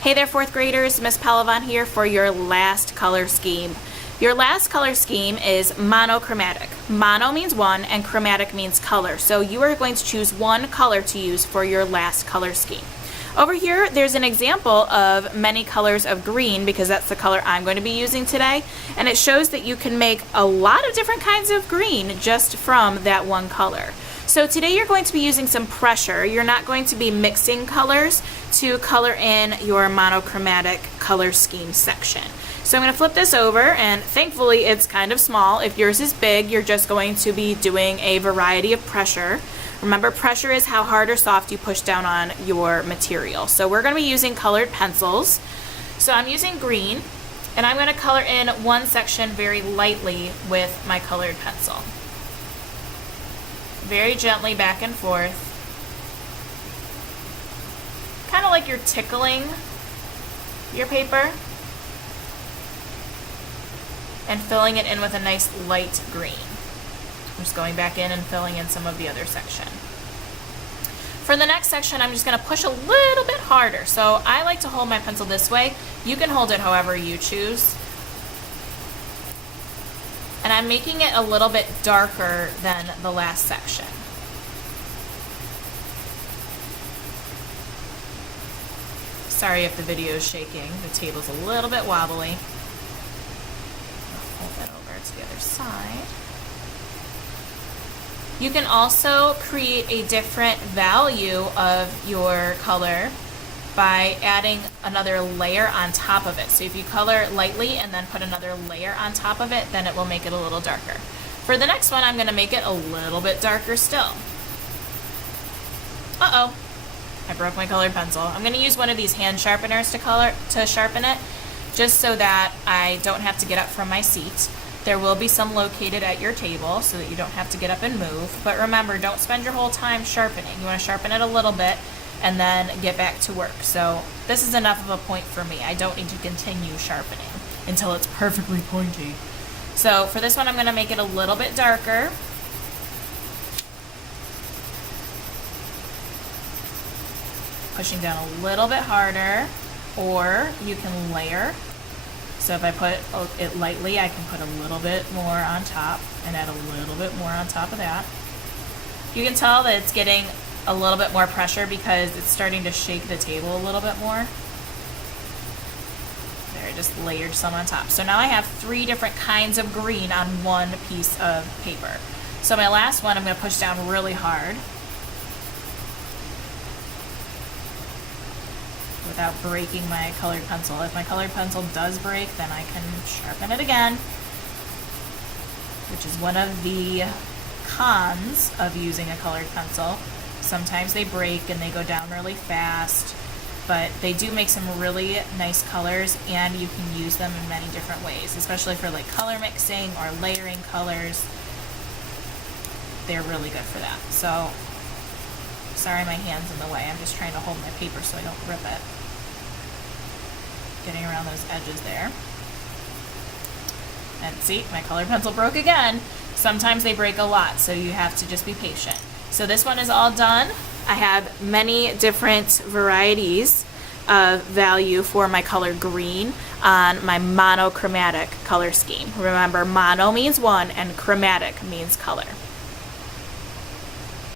Hey there, fourth graders, Miss Palavon here for your last color scheme. Your last color scheme is monochromatic. Mono means one and chromatic means color. So you are going to choose one color to use for your last color scheme. Over here, there's an example of many colors of green because that's the color I'm going to be using today. And it shows that you can make a lot of different kinds of green just from that one color. So today you're going to be using some pressure. You're not going to be mixing colors to color in your monochromatic color scheme section. So I'm going to flip this over, and thankfully it's kind of small. If yours is big, you're just going to be doing a variety of pressure. Remember, pressure is how hard or soft you push down on your material. So we're going to be using colored pencils. So I'm using green, and I'm going to color in one section very lightly with my colored pencil. Very gently back and forth. Kind of like you're tickling your paper and filling it in with a nice light green. I'm just going back in and filling in some of the other section. For the next section, I'm just going to push a little bit harder. So I like to hold my pencil this way. You can hold it however you choose. And I'm making it a little bit darker than the last section. Sorry if the video is shaking. The table's a little bit wobbly. I'll hold that over to the other side. You can also create a different value of your color by adding another layer on top of it. So if you color lightly and then put another layer on top of it, then it will make it a little darker. For the next one, I'm going to make it a little bit darker still. Uh-oh, I broke my colored pencil. I'm going to use one of these hand sharpeners to sharpen it, just so that I don't have to get up from my seat. There will be some located at your table so that you don't have to get up and move. But remember, don't spend your whole time sharpening. You want to sharpen it a little bit and then get back to work. So this is enough of a point for me. I don't need to continue sharpening until it's perfectly pointy. So for this one, I'm going to make it a little bit darker. Pushing down a little bit harder, or you can layer. So if I put it lightly, I can put a little bit more on top and add a little bit more on top of that. You can tell that it's getting a little bit more pressure because it's starting to shake the table a little bit more. There, I just layered some on top. So now I have 3 different kinds of green on one piece of paper. So my last one, I'm going to push down really hard without breaking my colored pencil. If my colored pencil does break, then I can sharpen it again, which is one of the cons of using a colored pencil. Sometimes they break and they go down really fast, but they do make some really nice colors, and you can use them in many different ways, especially for like color mixing or layering colors. They're really good for that. So, sorry my hand's in the way. I'm just trying to hold my paper so I don't rip it. Getting around those edges there. And see, my colored pencil broke again. Sometimes they break a lot, so you have to just be patient. So this one is all done. I have many different varieties of value for my color green on my monochromatic color scheme. Remember, mono means one and chromatic means color.